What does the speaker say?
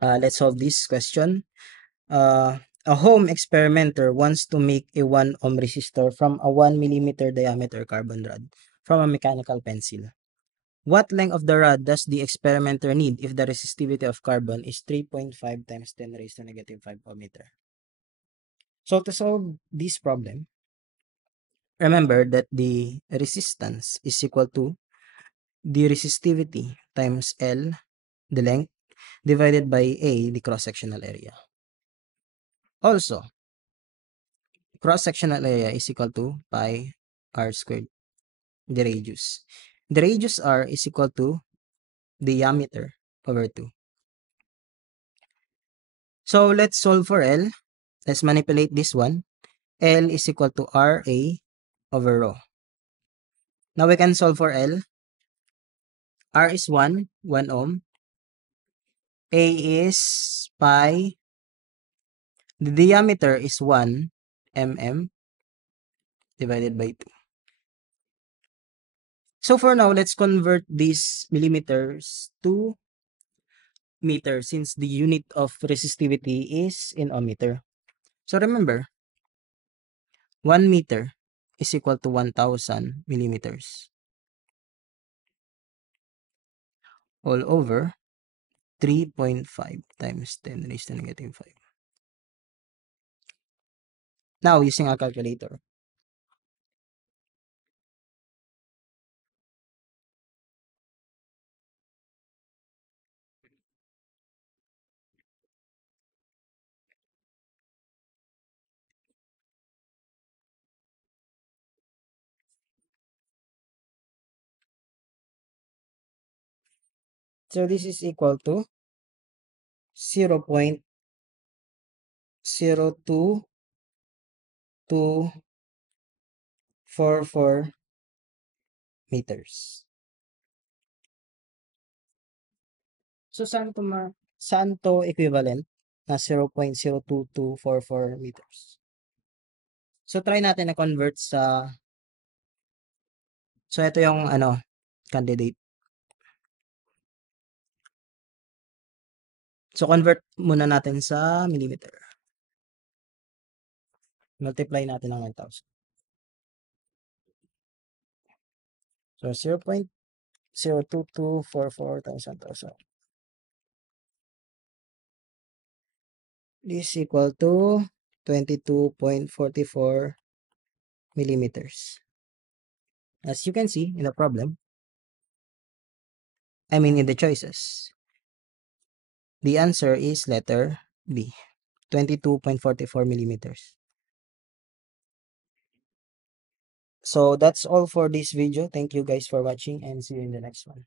Let's solve this question. A home experimenter wants to make a 1 ohm resistor from a 1 millimeter diameter carbon rod from a mechanical pencil. What length of the rod does the experimenter need if the resistivity of carbon is 3.5 times 10 raised to negative 5 ohm meter? So to solve this problem, remember that the resistance is equal to the resistivity times L, the length, divided by A, the cross-sectional area. Also, cross-sectional area is equal to pi r squared, the radius. The radius r is equal to diameter over 2. So let's solve for L. Let's manipulate this one. L is equal to RA over rho. Now we can solve for L. R is 1 ohm. A is pi. The diameter is 1 mm divided by 2. So for now, let's convert these millimeters to meter since the unit of resistivity is in ohm meter. So remember, 1 meter is equal to 1,000 millimeters all over 3.5 times 10 raised to negative 5. Now, using a calculator. So this is equal to 0.02244 meters. So saan to equivalent na 0.02244 meters? So try natin na convert sa so ito yung candidate. So convert muna natin sa millimeter. Multiply natin ng 1,000. So 0.02244 times 1,000. This is equal to 22.44 millimeters. As you can see in the problem, in the choices, the answer is letter B, 22.44 millimeters. So that's all for this video. Thank you guys for watching and see you in the next one.